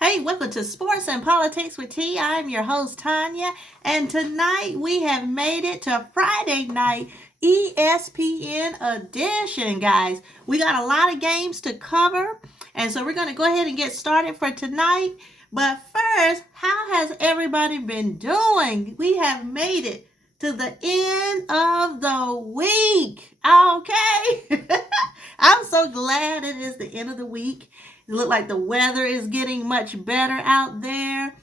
Hey, welcome to Sports and Politics with T. I'm your host, Tanya, and tonight we have made it to Friday night ESPN edition, guys. We got a lot of games to cover, and so we're going to go ahead and get started for tonight. But first, how has everybody been doing? We have made it to the end of the week. Okay. I'm so glad it is the end of the week. It looks like the weather is getting much better out there.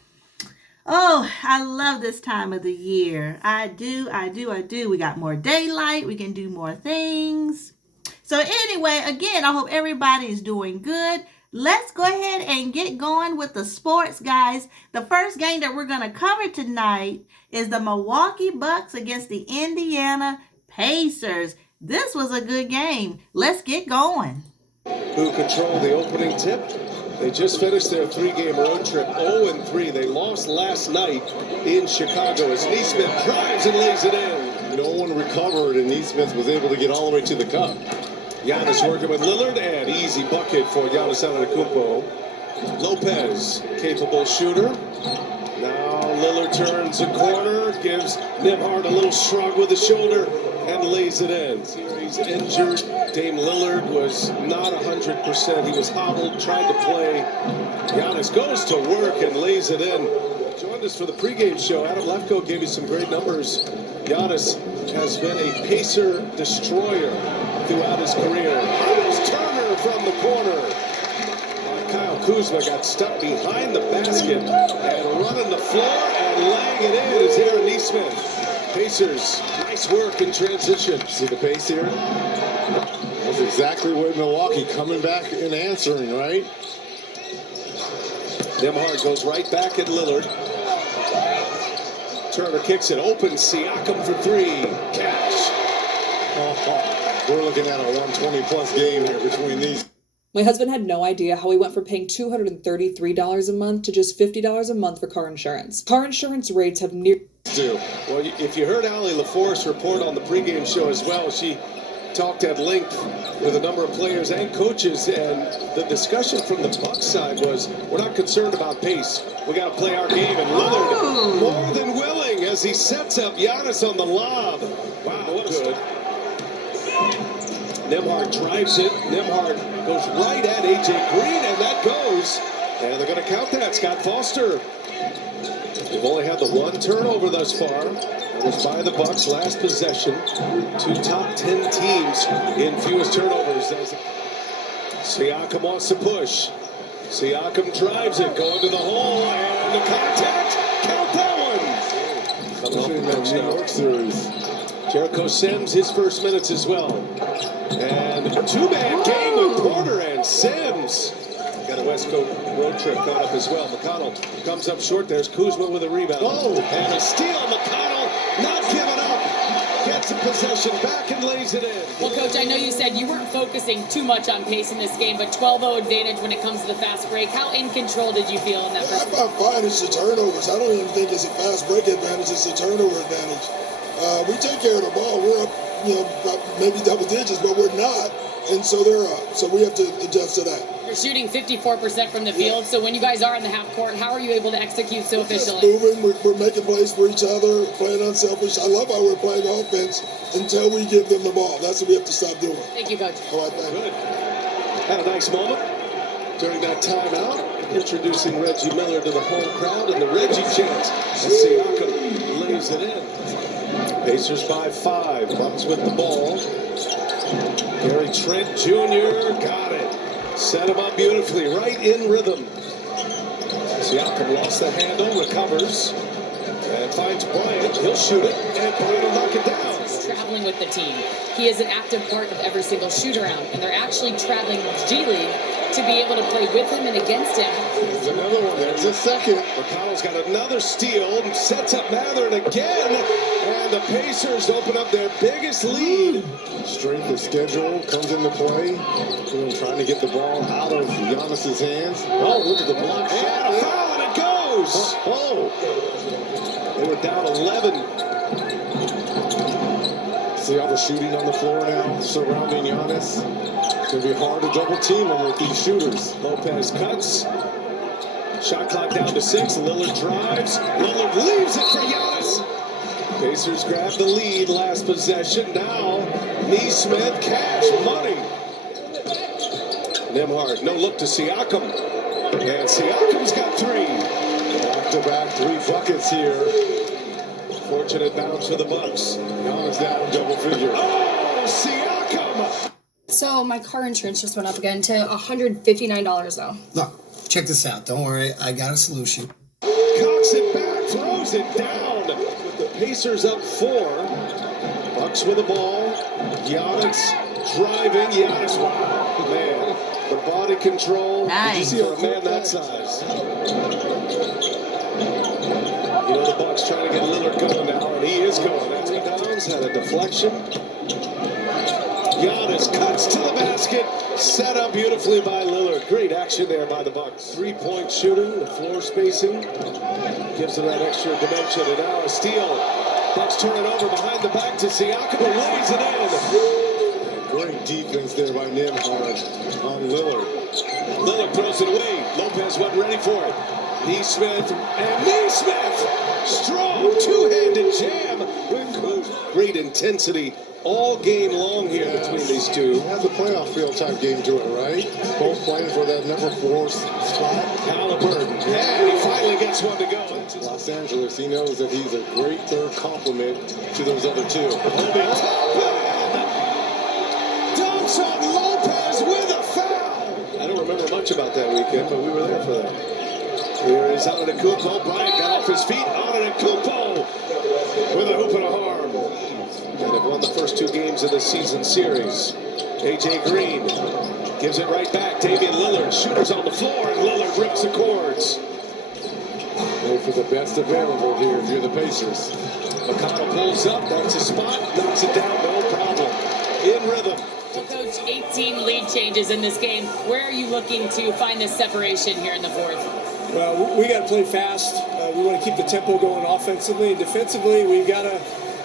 Oh, I love this time of the year. I do. We got more daylight. We can do more things. So anyway, again, I hope everybody is doing good. Let's go ahead and get going with the sports, guys. The first game that we're going to cover tonight is the Milwaukee Bucks against the Indiana Pacers. This was a good game. Let's get going. Who controlled the opening tip. They just finished their three-game road trip, 0-3. They lost last night in Chicago as Neesmith drives and lays it in. No one recovered, and Neesmith was able to get all the way to the cup. Giannis working with Lillard, and easy bucket for Giannis Antetokounmpo. Lopez, capable shooter. Now Lillard turns a corner, gives Nembhard a little shrug with the shoulder, and lays it in. He's injured. Dame Lillard was not 100%. He was hobbled, tried to play. Giannis goes to work and lays it in. Joined us for the pregame show. Adam Lefkoe gave you some great numbers. Giannis has been a pacer destroyer throughout his career. Miles Turner from the corner. Kyle Kuzma got stuck behind the basket and running the floor and laying it in is Aaron Neesmith. Pacers, nice work in transition. See the pace here? That's exactly what Milwaukee coming back and answering, right? Nembhard goes right back at Lillard. Turner kicks it open. Siakam for three. Cash. We're looking at a 120-plus game here between these. My husband had no idea how we went from paying $233 a month to just $50 a month for car insurance. Car insurance rates have near... Well, if you heard Allie LaForce report on the pregame show as well, she talked at length with a number of players and coaches, and the discussion from the Bucks side was, we're not concerned about pace. We got to play our game, and Lillard more than willing as he sets up Giannis on the lob. Wow, what good. Nembhard drives it. Nembhard goes right at A.J. Green, and that goes. And they're going to count that. Scott Foster. They've only had the one turnover thus far. It was by the Bucks last possession. Two top 10 teams in fewest turnovers. Siakam wants to push. Siakam drives it, going to the hole, and the contact. Count that one. Coming off the bench now. Series. Jericho Sims, his first minutes as well. And two-man game with Porter and Sims. Got a West Coast road trip coming up as well. McConnell comes up short. There's Kuzma with a rebound. Oh. And a steal. McConnell not giving up. Gets a possession back and lays it in. Well, Coach, I know you said you weren't focusing too much on pace in this game, but 12-0 advantage when it comes to the fast break. How in control did you feel in that first? I find it's the turnovers. I don't even think it's a fast break advantage. It's a turnover advantage. We take care of the ball. We're up, maybe double digits, but we're not. And so they're up. So we have to adjust to that. You're shooting 54% from the field, so when you guys are in the half court, how are you able to execute so efficiently? Moving, we're making plays for each other, playing unselfish. I love how we're playing offense until we give them the ball. That's what we have to stop doing. Thank you, Coach. All right, thank you. Good. Had a nice moment during that timeout, introducing Reggie Miller to the home crowd, and the Reggie chant as Siakam lays it in. Pacers by 5. Bucks with the ball. Gary Trent Jr. got it. Set him up beautifully, right in rhythm. Siakam lost the handle, recovers, and finds Bryant. He'll shoot it, and Bryant will knock it down. He's traveling with the team. He is an active part of every single shoot-around, and they're actually traveling with G League to be able to play with him and against him. There's another one. There's a second. McConnell's got another steal and sets up Mather again. And the Pacers open up their biggest lead. Strength of schedule comes into play. Trying to get the ball out of Giannis's hands. Oh, look at the block shot. And a foul, and it goes. They were down 11. See all the shooting on the floor now surrounding Giannis. It's going to be hard to double team him with these shooters. Lopez cuts. Shot clock down to 6. Lillard drives. Lillard leaves it for Giannis. Pacers grab the lead last possession. Now, Neesmith, cash, money. Nembhard, no look to Siakam. And Siakam's got 3. Back-to-back 3 buckets here. Fortunate bounce for the Bucks. Giannis down double figure. Oh, Siakam! So my car insurance just went up again to $159 though. Look, check this out. Don't worry, I got a solution. Cocks it back, throws it down. With the Pacers up 4. Bucks with the ball. Giannis driving. Giannis, wow, man. The body control. Nice. Did you see a man that size? You know the Bucks trying to get Lillard going now, and he is going. That's Downs had a deflection. Giannis cuts to the basket. Set up beautifully by Lillard. Great action there by the Bucks. 3-point shooting, the floor spacing gives them that extra dimension. And now a steal. Bucks turn it over behind the back to Siakam, who lays it in. Great defense there by Nembhard on Lillard. Lillard throws it away. Lopez wasn't ready for it. Neesmith and Neesmith. Strong two-handed jam with great intensity all game long here between these two. Has a playoff field type game to it, right? Both playing for that number 4 spot. Halliburton. And he finally gets one to go. Los Angeles, he knows that he's a great third complement to those other 2. Obi Toppin dunks on Lopez with a foul. I don't remember much about that weekend, but we were there for that. Here is Antetokounmpo. Bryant got off his feet. Antetokounmpo with a hoop and a harm. And have won the first 2 games of the season series. A.J. Green gives it right back. Damian Lillard, shooters on the floor, and Lillard rips the cords. Go for the best available here if you're the Pacers. McConnell pulls up, that's a spot, knocks it down, no problem. In rhythm. Well, Coach, 18 lead changes in this game. Where are you looking to find this separation here in the 4th? Well, we got to play fast. We want to keep the tempo going offensively and defensively. We've got to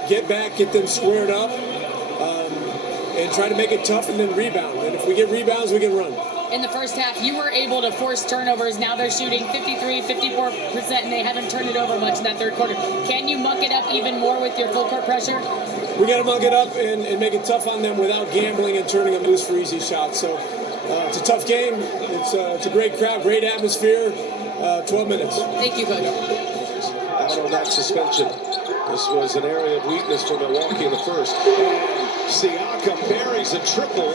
get back, get them squared up, and try to make it tough and then rebound. And if we get rebounds, we can run. In the first half, you were able to force turnovers. Now they're shooting 53, 54%, and they haven't turned it over much in that third quarter. Can you muck it up even more with your full court pressure? We got to muck it up and make it tough on them without gambling and turning them loose for easy shots. So it's a tough game. It's a great crowd, great atmosphere. 12 minutes. Thank you, Coach. Out on that suspension. This was an area of weakness for Milwaukee in the first. And Siakam buries a triple.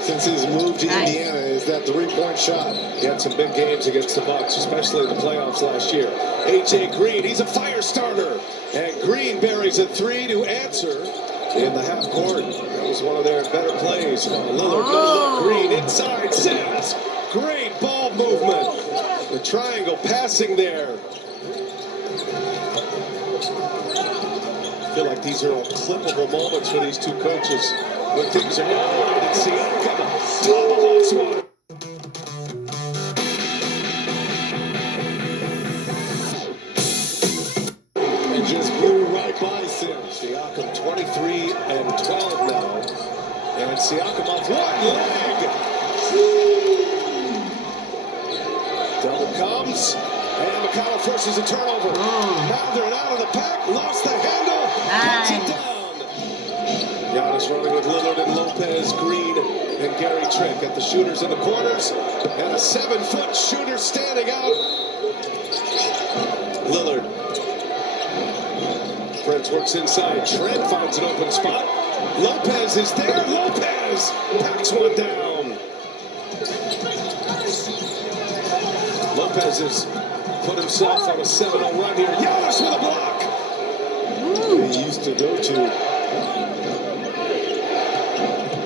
Since his move to Indiana is that 3-point shot. He had some big games against the Bucks, especially in the playoffs last year. A.J. Green, he's a fire starter. And Green buries a 3 to answer in the half court. That was one of their better plays. Lillard, no look, Green inside, Sims. Great ball movement. The triangle passing there. I feel like these are all clippable moments for these 2 coaches. When things are going right, and Siakam tomahawks one. And just blew right by Sims. Siakam 23 and 12 now. And Siakam off one leg. Double comes. And McConnell forces a turnover. Now they're out of the pack. Lost the handle. Puts it down. Giannis running with Lillard and Lopez, Green and Gary Trent. Got the shooters in the corners. And a 7-foot shooter standing out. Lillard. Prince works inside. Trent finds an open spot. Lopez is there. Lopez packs one down. Lopez has put himself on a 7-0 run here. Giannis with a block. He used to go to.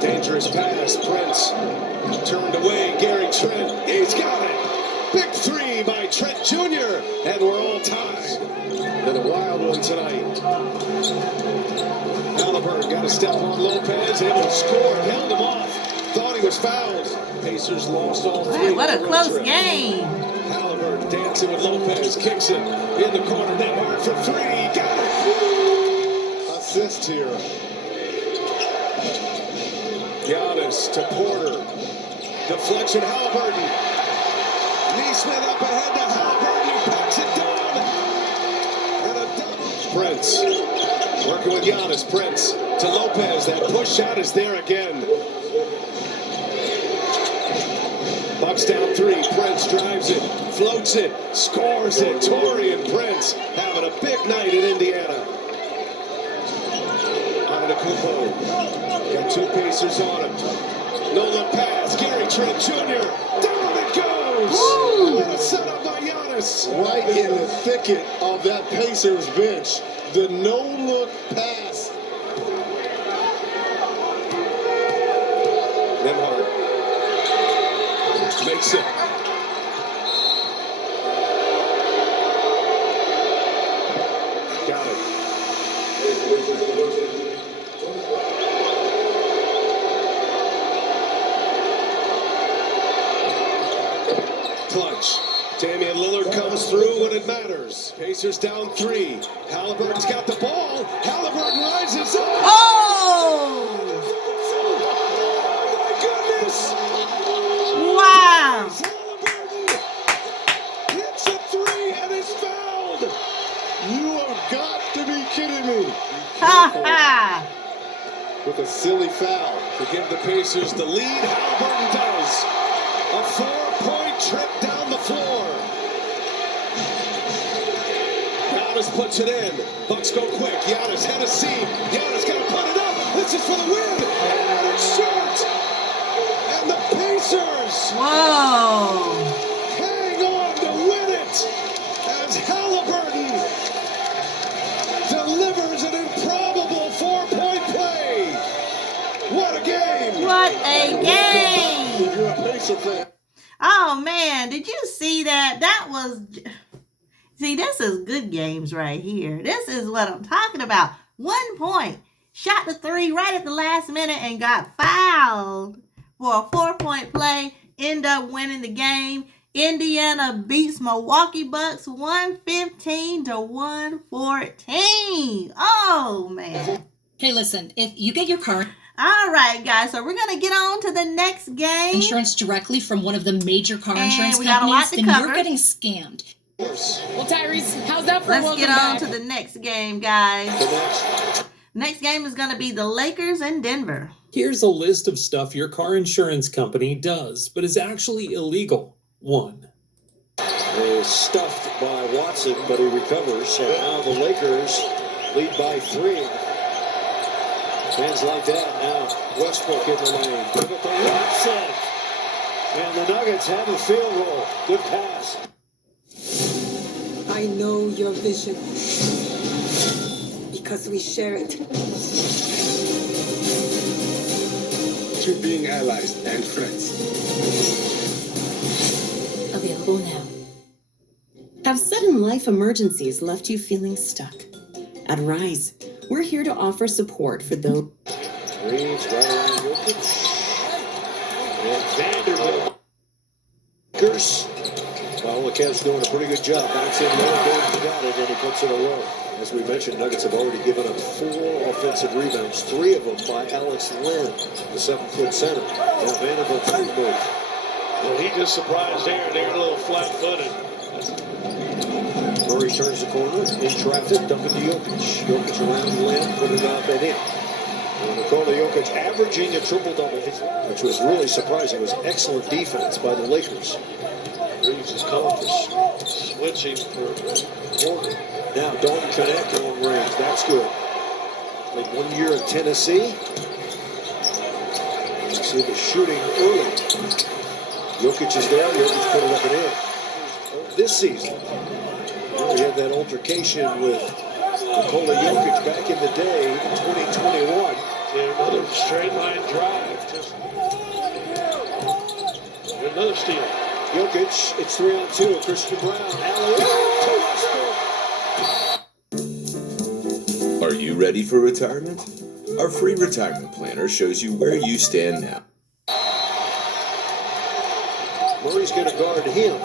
Dangerous pass. Prince turned away. Gary Trent. He's got it. Big 3 by Trent Jr. And we're all tied. And a wild one tonight. Halliburton got a step on Lopez. Able to score. Held him off. Thought he was fouled. Pacers lost all 3. Man, what a close game. Halliburton dancing with Lopez. Kicks it in the corner. Nembhard for 3. Got it. Assist here. Giannis to Porter. Deflection, Halliburton. Neesmith up ahead to Halliburton, who packs it down. And a double. Prince working with Giannis. Prince to Lopez. That push shot is there again. Bucks down 3. Prince drives it, floats it, scores it. Taurean Prince having a big night in Indiana. Antetokounmpo got 2 Pacers on him. Nolan pass, Gary Trent Jr. Down it goes. What a setup by Giannis. Right in the thicket of that Pacers bench. The no-look pass. Nembhard makes it. Got it. Clutch. Damian Lillard comes through when it matters. Pacers down 3. Halliburton's got the ball. Halliburton rises up. Oh! Oh my goodness! Wow! Halliburton hits a 3 and is fouled. You have got to be kidding me. Ha ha! With a silly foul. To give the Pacers the lead, Halliburton does. A 4-point trip down the floor. Giannis puts it in. Bucks go quick. Giannis had a seam. Giannis got to put it up. This is for the win. And it's short. And the Pacers Whoa! hang on to win it as Halliburton delivers an improbable 4-point play. What a game! What a game! If you're a Pacer fan. Oh man, did you see that? That was. See, this is good games right here. This is what I'm talking about. 1 point. Shot the 3 right at the last minute and got fouled for a 4-point play. End up winning the game. Indiana beats Milwaukee Bucks 115 to 114. Oh man. Hey, listen, if you get your car All right, guys. So we're gonna get on to the next game. insurance directly from one of the major car And insurance we got a lot companies, to then cover. you're getting scammed. Well, Tyrese, how's that for a Let's welcome get on back? to the next game, guys. Next game is going to be the Lakers and Denver. Here's a list of stuff your car insurance company does, but is actually illegal. 1. Is stuffed by Watson, but he recovers. And now the Lakers lead by 3. Fans like that. Now Westbrook in the lane. Give it to Watson. And the Nuggets have a field goal. Good pass. I know your vision because we share it. To being allies and friends. Available now. Have sudden life emergencies left you feeling stuck? At Rise, we're here to offer support for those. Reeves right around Jokic. And Vanderbilt. Lakers. Well, LeCat's doing a pretty good job. Backs in low, Gordon's got it, and he puts it away. As we mentioned, Nuggets have already given up 4 offensive rebounds, 3 of them by Alex Len, the 7-foot center. Now Vanderbilt to move. Well, he just surprised Aaron. Aaron a little flat-footed. Murray turns the corner, in traffic, dump it to Jokic. Jokic around Len, put it up and in. And Nikola Jokic averaging a triple-double, which was really surprising. It was excellent defense by the Lakers. Reeves is calling for switching for Jordan. Now don't connect on range. That's good. Like 1 year in Tennessee. You see the shooting early. Jokic is there. Jokic put it up and in. This season, we had that altercation with Nikola Jokic back in the day in 2021. And another straight line drive. Just another steal. Jokic, it's 3-on-2. Christian Brown, alley-oop to Westbrook. Are you ready for retirement? Our free retirement planner shows you where you stand now. Murray's going to guard him.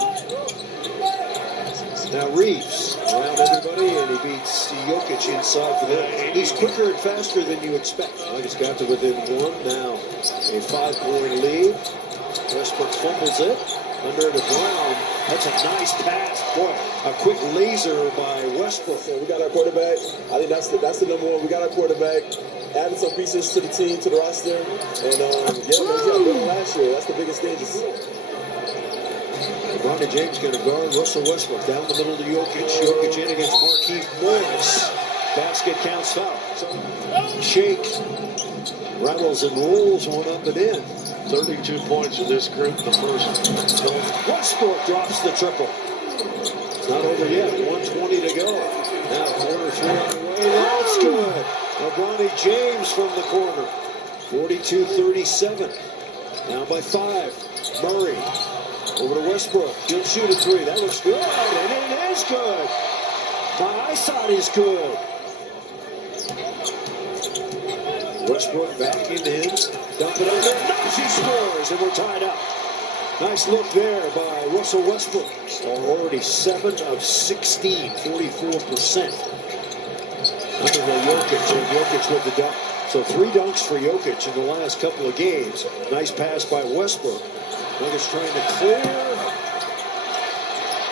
Now Reeves around everybody, and he beats Jokic inside for them. He's quicker and faster than you expect. He's got to within 1. Now a 5-point lead. Westbrook fumbles it. Under to Brown. That's a nice pass. Boy, a quick laser by Westbrook. So we got our quarterback. I think that's the number one. We got our quarterback. Adding some pieces to the team, to the roster. And, yeah, man, we got better last year. That's the biggest thing. Bronny James going to guard Russell Westbrook down the middle to Jokic. Jokic in against Markieff Morris. Basket counts foul. So, Shake rattles and rolls one up and in. 32 points in this group in the first. Westbrook drops the triple. It's not over yet. 1:20 to go. Now corner three on the way. That's good. Bronny James from the corner. 42-37. Now by 5. Murray. Over to Westbrook. He'll shoot a three. That looks good. And it is good. My eyesight is good. Westbrook backing in. Dump it under. Nice, he scores. And we're tied up. Nice look there by Russell Westbrook. Already 7 of 16. 44%. Under the Jokic. And Jokic with the dunk. So 3 dunks for Jokic in the last couple of games. Nice pass by Westbrook. Nuggets trying to clear.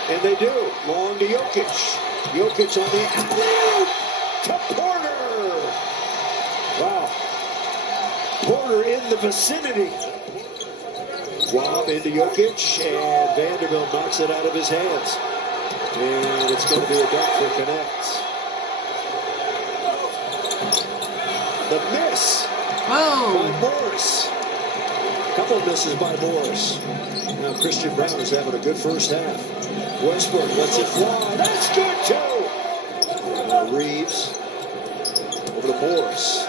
And they do. Long to Jokic. Jokic on the alley-oop to Porter. Wow. Porter in the vicinity. Lob into Jokic, and Vanderbilt knocks it out of his hands. And it's going to be a dunk for Connect. The miss by Morris. A couple of misses by Morris. Now Christian Brown is having a good first half. Westbrook lets it fly. That's good too. Reeves over to Morris.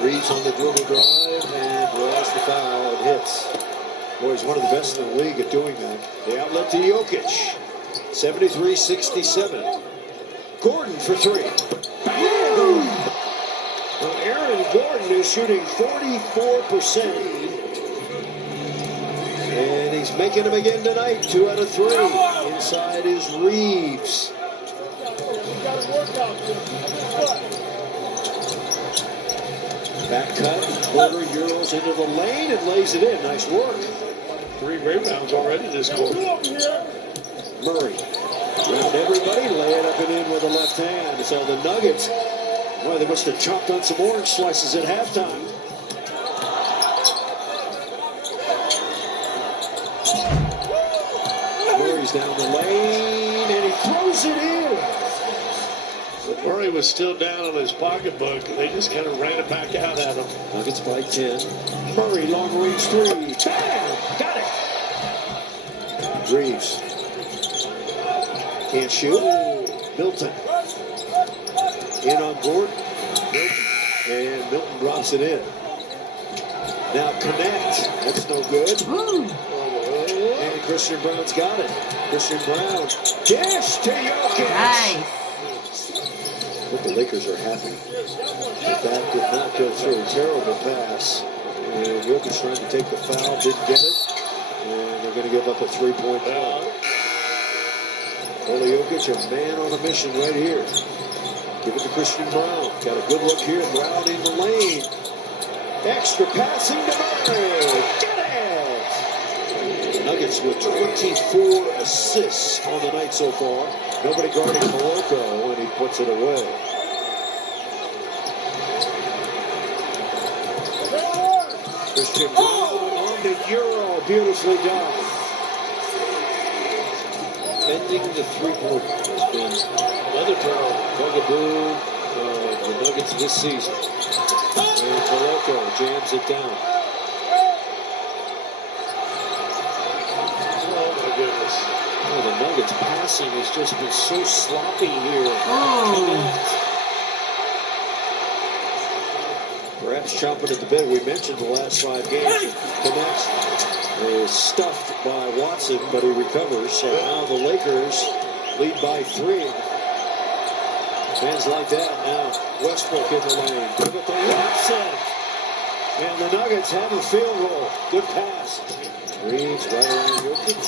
Reeves on the dribble drive and draws the foul and hits. Boy, he's one of the best in the league at doing that. The outlet to Jokic. 73-67. Gordon for 3. Bam! Well, Aaron Gordon is shooting 44%. And he's making them again tonight. 2 out of 3. Inside is Reeves. Back cut. Porter Euros into the lane and lays it in. Nice work. 3 rebounds already this quarter. Murray. Around everybody. Lay it up and in with the left hand. So the Nuggets, boy, they must have chopped on some orange slices at halftime. Murray's down the lane and he throws it in. Murray was still down on his pocketbook. They just kind of ran it back out at him. Nuggets by 10. Murray, long range 3. Bam! Got it! Reeves. Can't shoot. Milton. In on Gordon. Milton. And Milton drops it in. Now Connect. That's no good. And Christian Brown's got it. Christian Brown. Dish to Jokic. Nice. But the Lakers are happy. That did not go through. Terrible pass. And Jokic trying to take the foul. Didn't get it. And they're going to give up a 3-point play. Nikola Jokic, a man on a mission right here. Give it to Christian Brown. Got a good look here. Brown in the lane. Extra passing to Murray. Get it! Nuggets with 24 assists on the night so far. Nobody guarding Milwaukee, and he puts it away. Christian Brown on the Euro. Beautifully done. Bending the three-pointer has been another bugaboo of the Nuggets this season. And Milwaukee jams it down. Oh my goodness. Oh, the Nuggets passing has just been so sloppy here. Perhaps chomping at the bit. We mentioned the last 5 games. Connect is stuffed by Watson, but he recovers. So now the Lakers lead by 3. Fans like that. Now Westbrook in the lane. Give it to Watson. And the Nuggets have a field goal. Good pass. Reeves right around Jokic.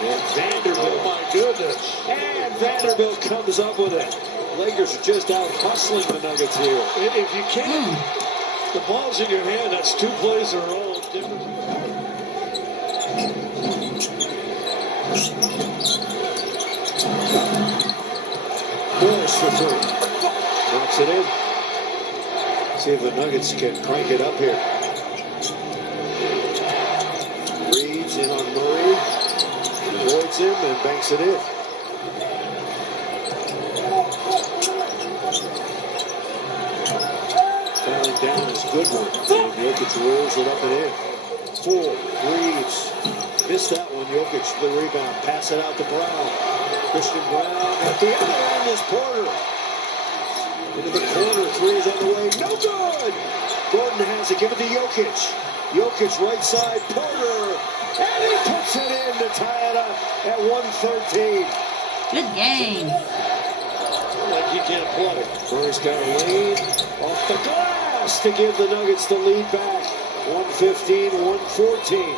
And Vanderbilt. Oh my goodness. And Vanderbilt comes up with it. Lakers are just out hustling the Nuggets here. If you can't, the ball's in your hand. That's 2 plays that are all different. See if the Nuggets can crank it up here. Reeves in on Murray. Avoids him and banks it in. Falling down is good one. And Jokic rolls it up and in. 4. Reeves. Missed that one. Jokic the rebound. Pass it out to Brown. Christian Brown. At the other end is Porter. Into the corner. 3 is on the way. No good. Gordon has it. Give it to Jokic. Jokic right side. Porter. And he puts it in to tie it up at 113. Good game. Like he can't play. Murray's got a lead off the glass to give the Nuggets the lead back. 115-114.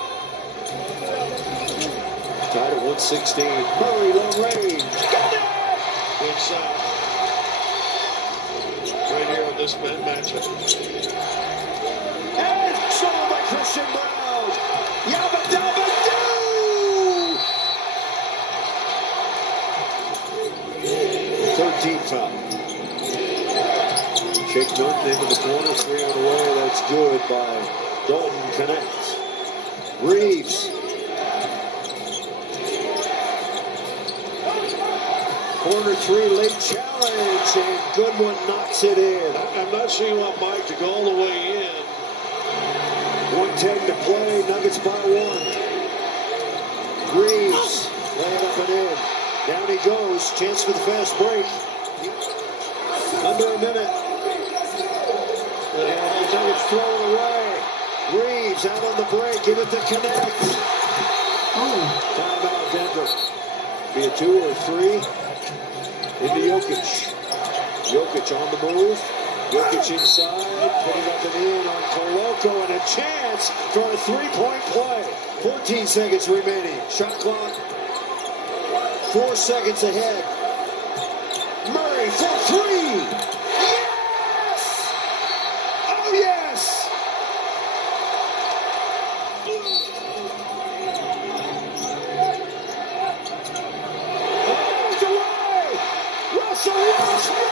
Tied at 116. Murray long range. Got it! Big shot. Right here on this matchup. And stolen by Christian Brown. Yabba dabba doo! 13 foul. Shake Milton into the corner. 3 on the way. That's good by Dalton connects. Reeves. Corner 3 late challenge, and Goodwin knocks it in. I'm not sure you want Mike to go all the way in. 1:10 to play, Nuggets by 1. Reeves, lay it up and in. Down he goes, chance for the fast break. Under a minute. And the Nuggets throw it away. Reeves out on the break, give it to Connect. Timeout Denver. Be a 2 or 3. Into Jokic. Jokic on the move. Jokic inside, put it up and in on Koloko, and a chance for a 3-point play. 14 seconds remaining. Shot clock. 4 seconds ahead. Murray for 3. Yes! Oh yes! Oh, away! Russell Westbrook!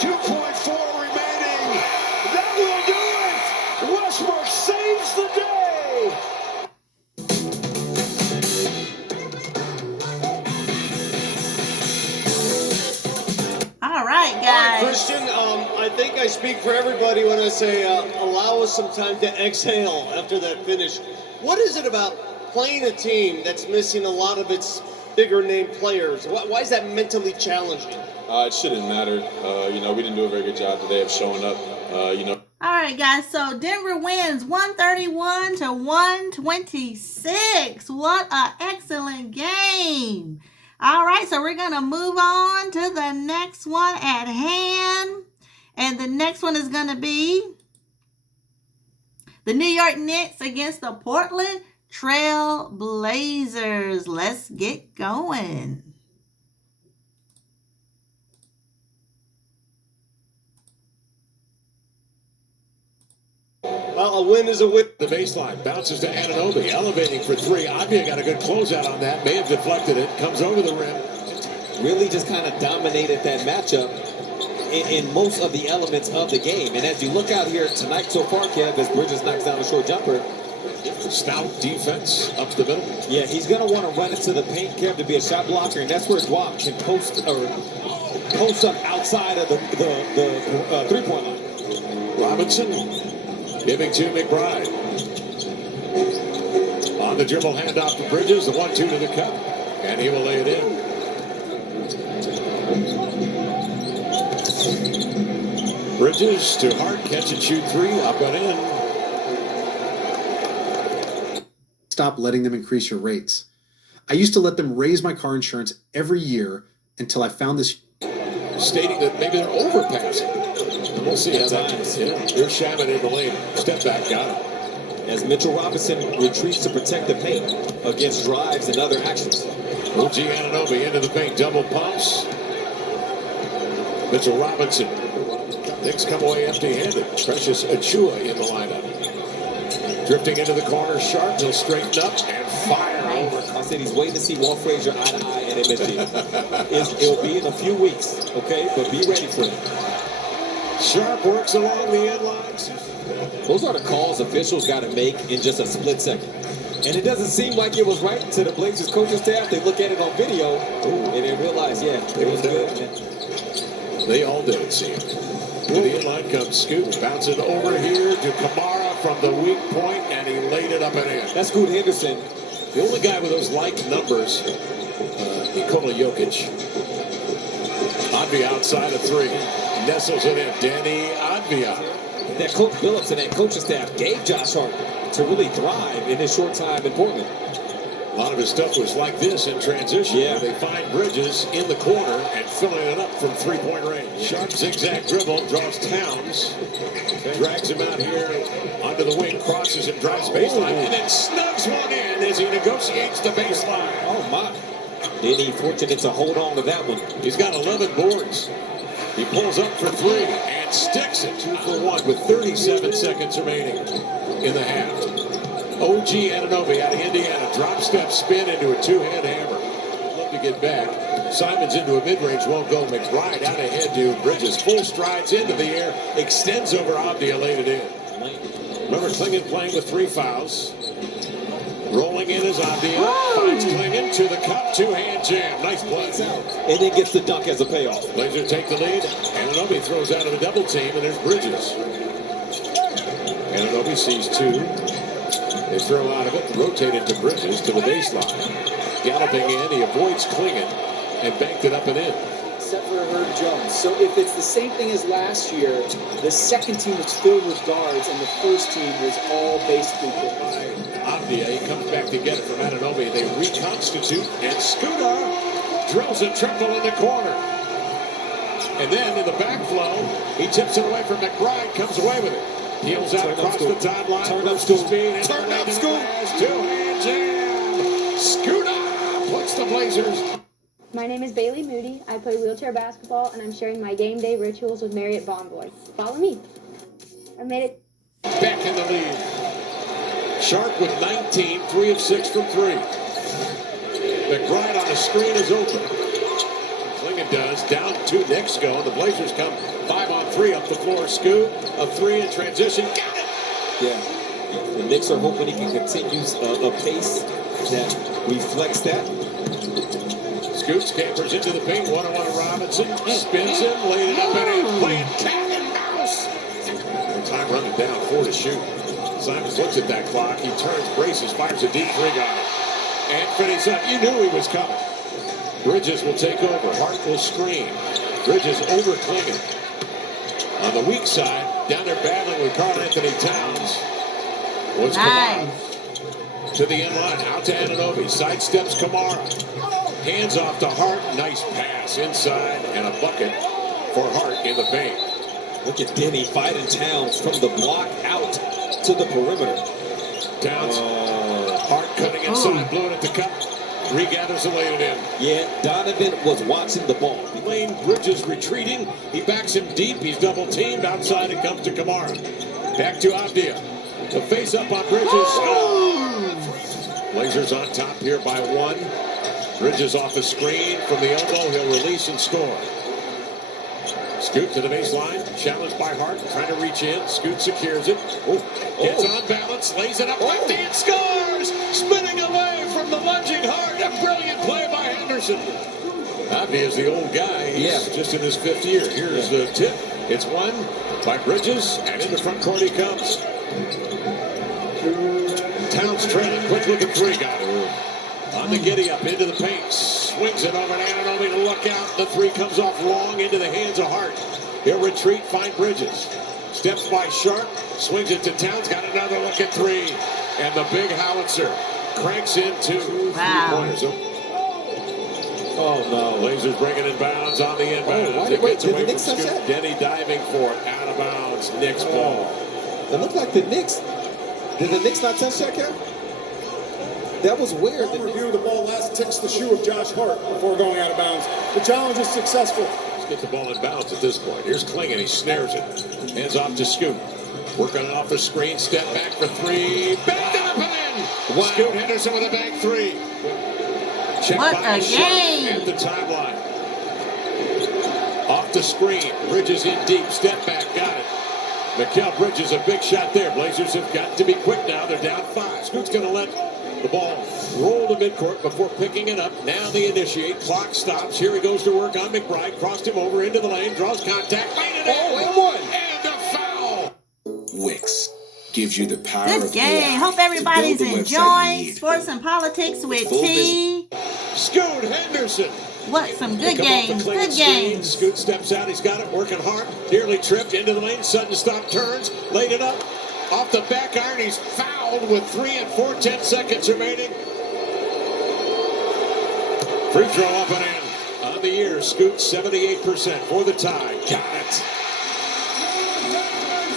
2.4 remaining. That will do it. Westbrook saves the day. All right, guys. Christian, I think I speak for everybody when I say allow us some time to exhale after that finish. What is it about playing a team that's missing a lot of its bigger name players? Why is that mentally challenging? It shouldn't matter. We didn't do a very good job today of showing up. All right, guys. So Denver wins 131 to 126. What an excellent game. All right, so we're going to move on to the next one at hand. And the next one is going to be the New York Knicks against the Portland Trailblazers. Let's get going. Well, a win is a win. The baseline bounces to Anunoby, elevating for 3. Avia got a good closeout on that. May have deflected it. Comes over the rim. Really just kind of dominated that matchup in most of the elements of the game. And as you look out here tonight so far, Kev, as Bridges knocks down a short jumper. Stout defense up the middle. Yeah, he's going to want to run into the paint, Kev, to be a shot blocker. And that's where Dwap can post up outside of the three-point line. Robinson giving to McBride. On the dribble, handoff to Bridges. The 1-2 to the cup. And he will lay it in. Bridges to Hart. Catch and shoot 3. Up and in. Stop letting them increase your rates. I used to let them raise my car insurance every year until I found this. Stating that maybe they're overpassing. We'll see how that goes. Here's Shaman in the lane. Step back, got it. As Mitchell Robinson retreats to protect the paint against drives and other actions. OG Anunoby into the paint. Double pumps. Mitchell Robinson. Knicks come away empty-handed. Precious Achua in the lineup. Drifting into the corner, Sharp. He'll straighten up and fire over. I said he's waiting to see Walt Frazier eye to eye in MSG. It'll be in a few weeks, okay? But be ready for it. Sharp works along the end lines. Those are the calls officials got to make in just a split second. And it doesn't seem like it was right to the Blazers coaching staff. They look at it on video and they realize, yeah, it was good. They all did, it seemed. To the inline comes Scoot, bouncing over here to Kamara from the weak point, and he laid it up and in. That's Scoot Henderson. The only guy with those like numbers, Nikola Jokic. Advia outside of three. Nestles it in. Danny Advia. That Coach Billups and that coaching staff gave Josh Hart to really thrive in his short time in Portland. A lot of his stuff was like this in transition. Yeah. They find Bridges in the corner and filling it up from three-point range. Sharp zigzag dribble, draws Towns. Drags him out here onto the wing, crosses and drives baseline, and then snugs one in as he negotiates the baseline. Oh, my. Then he fortunate to hold on to that one. He's got 11 boards. He pulls up for three and sticks it 2 for 1 with 37 seconds remaining in the half. OG Anunoby out of Indiana, drop step spin into a two-hand hammer. Love to get back. Simons into a mid-range, won't go. McBride out ahead to Bridges. Full strides into the air, extends over Abdia, laid it in. Remember Klingon playing with 3 fouls. Rolling in as Abdia. Finds Klingon to the cup, two-hand jam. Nice play. And then gets the dunk as a payoff. Blazers take the lead. Anunoby throws out of a double team, and there's Bridges. Anunoby sees 2. They throw out of it, rotated to Bridges to the baseline. Galloping in, he avoids Klingon and banked it up and in. Except for Herb Jones. So if it's the same thing as last year, the second team was filled with guards and the first team was all basically bigs. Abdia, he comes back to get it from Anunoby. They reconstitute, and Scooter drills a triple in the corner. And then in the backflow, he tips it away from McBride, comes away with it. Heels out across the timeline. Turn up, Scoot. Scoot. Turn up, Scoot. Two-hand jam. Scooter puts the Blazers. My name is Bailey Moody. I play wheelchair basketball, and I'm sharing my game day rituals with Marriott Bonvoy. Follow me. I made it. Back in the lead. Sharp with 19, 3 of 6 from 3. McBride on the screen is open. Klingon does. Down 2 Knicks go. The Blazers come 5 on 3 up the floor. Scoot, a 3 in transition. Got it! Yeah. The Knicks are hoping he can continue a pace that reflects that. Scoot scampers into the paint. 1-on-1 Robinson. Spins him, laid it up and in. Playing cat and mouse. Time running down. 4 to shoot. Simons looks at that clock. He turns, braces, fires a deep 3 guy. And finishes up. You knew he was coming. Bridges will take over. Hart will screen. Bridges over Klingon. On the weak side, down there battling with Karl Anthony Towns. Was Kamara. To the end line. Out to Anunoby. Sidesteps Kamara. Hands off to Hart. Nice pass inside. And a bucket for Hart in the paint. Look at Denny fighting Towns from the block out to the perimeter. Towns. Hart cutting inside. Blowing at the cup. Regathers and laid it in. Yeah, Donovan was watching the ball. Lane Bridges retreating. He backs him deep. He's double teamed. Outside it comes to Kamara. Back to Abdia. The face up on Bridges. Blazers on top here by 1. Bridges off the screen from the elbow. He'll release and score. Scoot to the baseline. Challenged by Hart. Trying to reach in. Scoot secures it. Gets on balance. Lays it up lefty and scores. Spinning away from the lunging Hart. A brilliant play by Henderson. Abdi is the old guy. He's just in his 5th year. Here's the tip. It's won by Bridges. And in the front court he comes. Towns trailing. Quick look at 3 guy. On the giddy up into the paint. Swings it over to Anunoby to look out. The 3 comes off long into the hands of Hart. He'll retreat, find Bridges. Steps by Sharp. Swings it to Towns. Got another look at 3. And the big howitzer cranks in 2 3-pointers. Oh no. Blazers bringing in bounds on the inbound. It gets away from Scoot. Denny diving for it. Out of bounds. Knicks ball. It looked like the Knicks. Did the Knicks not touch that, Kev? That was weird. On review, the ball last ticks the shoe of Josh Hart before going out of bounds. The challenge is successful. Let's get the ball in bounds at this point. Here's Klingon. He snares it. Hands off to Scoot. Working off the screen. Step back for 3. Back it up and in. Wow. Scoot Henderson with a bank 3. Check What by a game. at the timeline. Off the screen. Bridges in deep. Step back. Got it. Mikal Bridges, a big shot there. Blazers have got to be quick now. They're down 5. Scoot's going to let the ball roll to midcourt before picking it up. Now they initiate. Clock stops. Here he goes to work on McBride. Crossed him over into the lane. Draws contact. Made it in. and one. And a foul. Wix gives you the power Good of game. AI Hope to everybody's build the website you enjoying need. Sports and Politics with Full T. Scoot Henderson. What some good Come off the games. clean Good screen. games. Scoot steps out. He's got it. Working hard. Nearly tripped into the lane. Sudden stop. Turns. Laid it up. Off the back iron. He's fouled with 3 and 4/10 seconds remaining. Free throw up and in. On the year, Scoot 78% for the tie. Got it.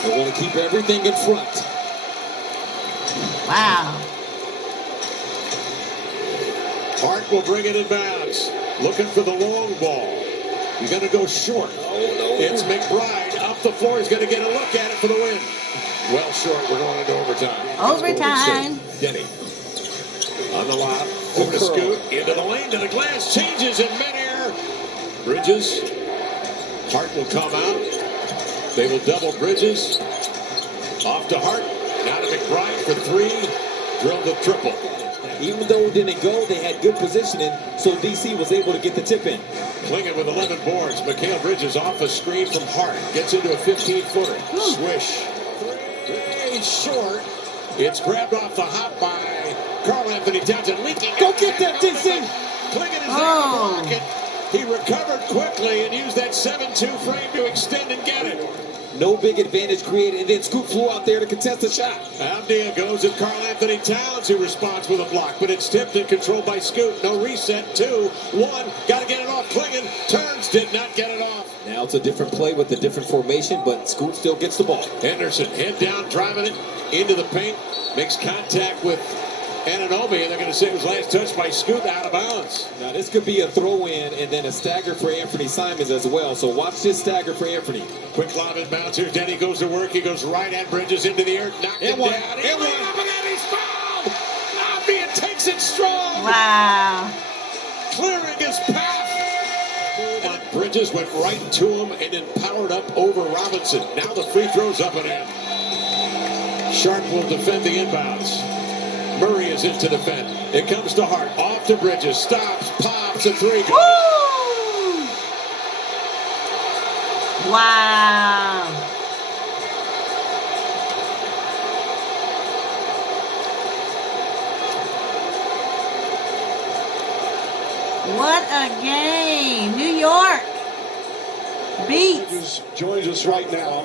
They want to keep everything in front. Wow. Hart will bring it in bounds. Looking for the long ball. He's going to go short. It's McBride up the floor. He's going to get a look at it for the win. Well short. We're going into overtime. Overtime. Denny on the lob. Over to Scoot. Into the lane. To the glass. Changes in midair. Bridges. Hart will come out. They will double Bridges. Off to Hart. Now to McBride for 3. Drilled the triple. Even though it didn't go, they had good positioning, so DC was able to get the tip in. Klingon with 11 boards. Mikal Bridges off a screen from Hart. Gets into a 15-footer. Swish. 3 short. It's grabbed off the hop by Karl Anthony Townsend. Leaking. Go get that, DC! Klingon is there to block it. He recovered quickly and used that 7-2 frame to extend and get it. No big advantage created, and then Scoot flew out there to contest the shot. Abdia goes at Karl Anthony Towns, who responds with a block, but it's tipped and controlled by Scoot. No reset. 2, 1. Got to get it off. Klingon turns, did not get it off. Now it's a different play with a different formation, but Scoot still gets the ball. Henderson, head down, driving it into the paint. Makes contact with Anunoby, and they're going to say it was last touched by Scoot out of bounds. Now this could be a throw-in and then a stagger for Anthony Simons as well. So watch this stagger for Anthony. Quick lob inbounds here. Denny goes to work. He goes right at Bridges into the air. Knocked him down. He laid up and then he's fouled. Abdia takes it strong. Wow. Clearing his path. And Bridges went right to him and then powered up over Robinson. Now the free throw's up and in. Sharp will defend the inbounds. Murray is in to defend. It comes to Hart. Off to Bridges. Stops. Pops. A 3. Woo! Wow. What a game. New York beats. Joins us right now.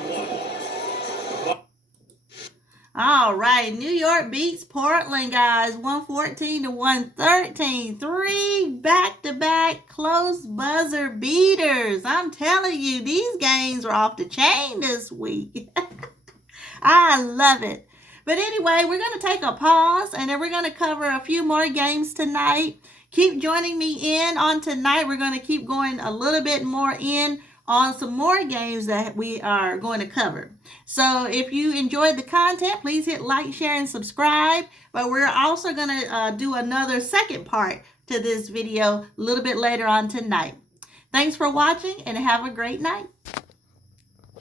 All right, New York beats Portland, guys, 114-113. 3 back-to-back close buzzer beaters. I'm telling you, these games were off the chain this week. I love it. But anyway, we're going to take a pause, and then we're going to cover a few more games tonight. Keep joining me in on tonight. We're going to keep going a little bit more in on some more games that we are going to cover. So if you enjoyed the content, please hit like, share, and subscribe. But we're also going to do another second part to this video a little bit later on tonight. Thanks for watching and have a great night.